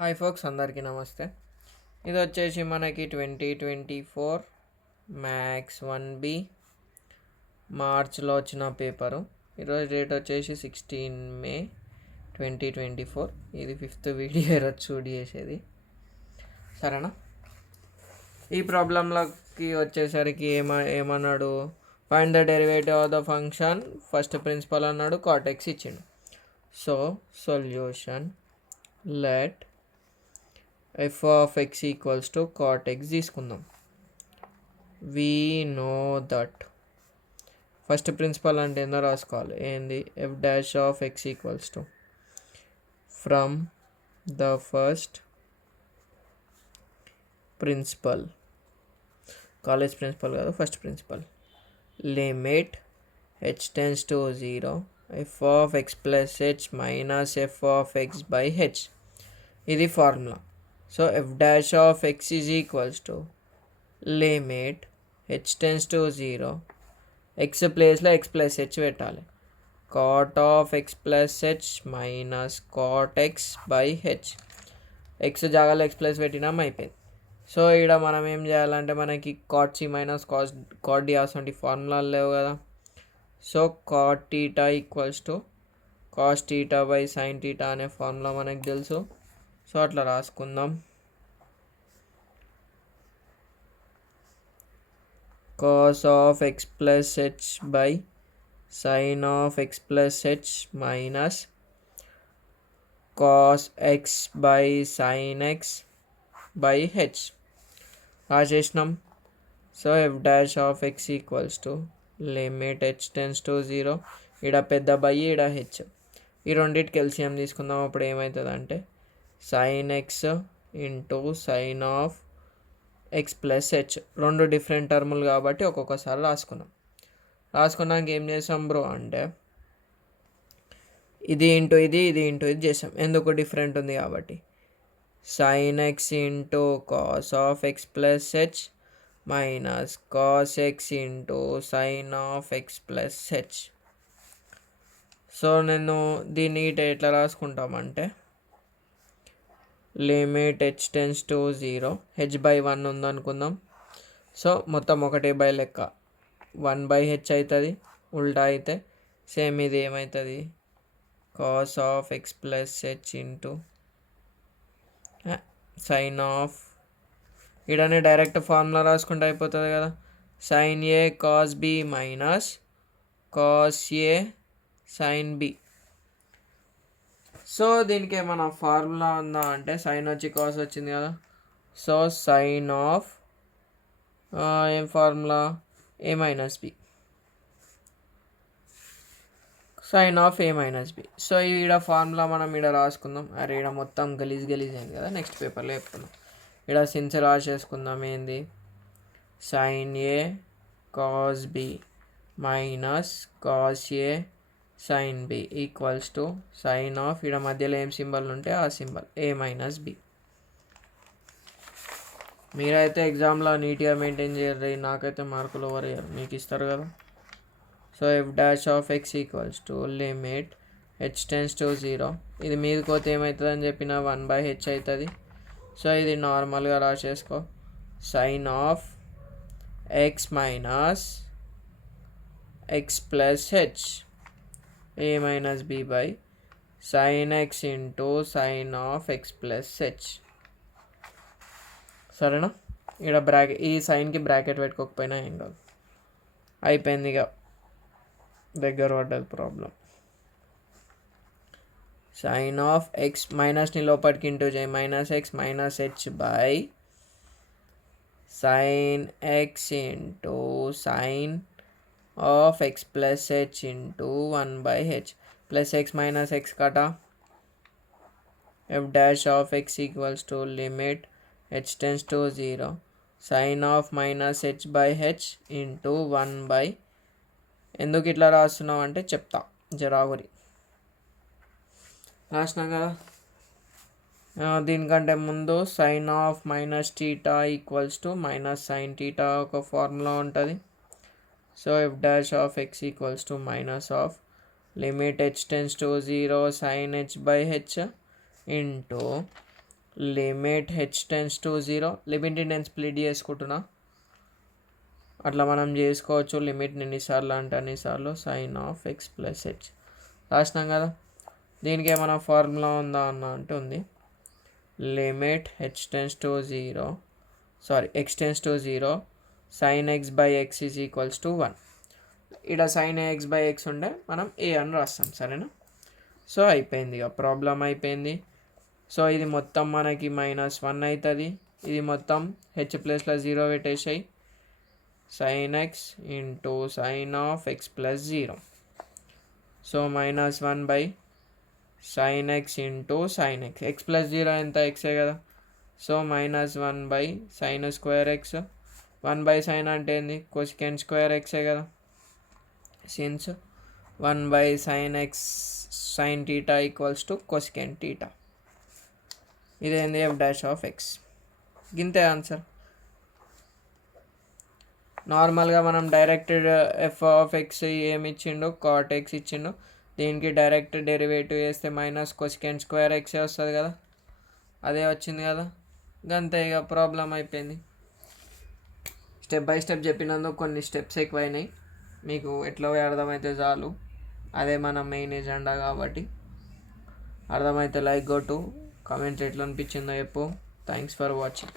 Hi folks, అందరికీ నమస్తే. ఇది వచ్చేసి మనకి 2024 మ్యాథ్స్ 1B మార్చ్లో వచ్చిన పేపరు. ఈరోజు డేట్ వచ్చేసి 16 మే 2024. ఇది 5th వీడియో ఈరోజు షూట్ చేసేది. సరేనా? ఈ ప్రాబ్లంలోకి వచ్చేసరికి ఏమన్నాడు, find the derivative of the function first principle అన్నాడు, cot x ఇచ్చిండు. So solution let f of x equals to cot x తీసుకుందాం. We know that first principle అంటే ఏందో రాసుకోవాలి. ఏంది? F dash of x equals to from the first principle, college principle కాదు, first principle, limit h tends to 0 f of x plus h minus f of x by h. ఇది formula. So f dash of x is equals to limit h tends to 0, x ప్లేస్లో x plus h పెట్టాలి, cot of x plus h minus cot x by h. X జాగాలో x plus పెట్టినాం, అయిపోయింది. So ఇక్కడ మనం ఏం చేయాలంటే, మనకి cot c minus cot d అసంటి ఫార్ములాలు లేవు కదా. So cot theta equals to cos theta by sin theta అనే ఫార్ములా మనకు తెలుసు. సో అట్లా రాసుకుందాం. Cos of x plus H by sin of x plus h minus cos x by sin x by h రాసేసినాం. So f dash of x equals to limit h tends to 0, ఈడ పెద్ద by ఈడ H. ఈ రెండింటికి LCM తీసుకుందాం. అప్పుడు ఏమవుతుంది అంటే sign x into sin of x plus H. రెండు డిఫరెంట్ టర్ములు కాబట్టి ఒక్కొక్కసారి రాసుకున్నాక ఏం చేసాం బ్రో అంటే, ఇది ఇంటూ ఇది, ఇది ఇంటూ ఇది చేసాం. ఎందుకు? డిఫరెంట్ ఉంది కాబట్టి. Sin x into cos of x plus h minus cos x into sin of x plus h. So నేను దీన్ని ఎట్లా రాసుకుంటామంటే, limit h tends to 0, h by 1 ఉందనుకుందాం. సో మొత్తం ఒకటే బై లెక్క 1 బై హెచ్ అవుతుంది. ఉల్టా అయితే సేమ్ ఇది ఏమవుతుంది, cos of x plus h into sin of, ఇడనే డైరెక్ట్ ఫార్ములా రాసుకుంటే అయిపోతుంది కదా. సైన్ ఏ కాస్ బి మైనస్ కాస్ ఏ సైన్ బి. సో దీనికి ఏమైనా ఫార్ములా ఉందా అంటే, సైన్ వచ్చి కాస్ వచ్చింది కదా. సో సైన్ ఆఫ్ ఏం formula, A minus B, sine of A minus B. So ఈడ ఫార్ములా మనం ఈడ రాసుకుందాం. అరే ఈడ మొత్తం గలీజ్ అయింది కదా, నెక్స్ట్ పేపర్లో చెప్పుకుందాం. ఈడ సిన్స్ రాసేసుకుందాం. ఏంది? Sine A cos B minus cos A sign B equals to sine of, ఇక్కడ మధ్యలో ఏం సింబల్ ఉంటే ఆ సింబల్, ఏ మైనస్ బి. మీరైతే ఎగ్జామ్లో నీట్గా మెయింటైన్ చేయరు, నాకైతే మార్కులు ఓవర్ అయ్యారు, మీకు ఇస్తారు కదా. So f dash of x equals to limit h tends to 0, ఇది మీది పోతే ఏమవుతుంది అని చెప్పిన 1 బై హెచ్ అవుతుంది. సో ఇది నార్మల్గా రాసేసుకో, sin of x minus x plus h a minus b by sin x into sin of x plus h. సరేనా? ఇక్కడ బ్రాకెట్, ఈ సైన్కి బ్రాకెట్ పెట్టుకోకపోయినా ఏం కాదు, అయిపోయింది. ఇక దగ్గర పడ్డది ప్రాబ్లం. సైన్ ఆఫ్ ఎక్స్ మైనస్ని లోపలికి ఇంటూ చేయి, minus x minus h by sin x into sin of x plus h into 1 by h plus x minus x కటా. F dash of x equals to limit h tends to 0 sin of minus h by h into 1 by, ఎందుకు ఇట్లా రాస్తున్నావు అంటే చెప్తా జరాగురి. రాసినాం కదా. దీనికంటే ముందు sine of minus theta equals to minus sine theta ఒక formula ఉంటుంది. So f dash of x equals to minus of limit h tends to 0 sine h by h into limit h tends to 0, లిమిట్ని నేను split చేసుకుంటున్నా, అట్లా మనం చేసుకోవచ్చు. లిమిట్ని ఎన్నిసార్లు అంటే అన్నిసార్లు sin of x plus h రాసినాం కదా. దీనికి ఏమైనా ఫార్ములా ఉందా అన్న అంటే ఉంది. Limit h tends to 0 x tends to 0 sin x by x is equals to 1. ఇక్కడ సైన్ ఎక్స్ బై ఎక్స్ ఉండే మనం ఏ అని రాస్తాం, సరేనా. సో అయిపోయింది, ఇక ప్రాబ్లం అయిపోయింది. సో ఇది మొత్తం మనకి -1 అవుతుంది. ఇది మొత్తం హెచ్ ప్లస్లో 0 పెట్టేసాయి. Sin x into sin of x plus 0. So -1 by sin x into sin x, x plus 0 ఎంత ఎక్సే కదా. So -1 by sin square x, 1 by sin అంటే ఏంది కొసికెన్ స్క్వేర్ ఎక్సే కదా. Since 1 by sin x sin theta equals to cosecant theta. ఇదేంది f dash of x. గింతే answer. నార్మల్గా మనం డైరెక్ట్ ఎఫ్ ఆఫ్ ఎక్స్ ఏమి ఇచ్చిండు, కాట్ ఎక్స్ ఇచ్చిండు. దీనికి డైరెక్ట్ డెరివేటివ్ వేస్తే మైనస్ కొసికెన్ స్క్వేర్ ఎక్సే వస్తుంది కదా, అదే వచ్చింది కదా. గంతే, ఇక ప్రాబ్లం అయిపోయింది. స్టెప్ బై స్టెప్ చెప్పినందుకు కొన్ని స్టెప్స్ ఎక్కువైనాయి, మీకు ఎట్లా అర్థమైతే చాలు. అదే మన మెయిన్ ఎజెండా కాబట్టి. అర్థమైతే లైక్ కొట్టు, కామెంట్ ఎట్లా అనిపించిందో చెప్పు. Thanks for watching.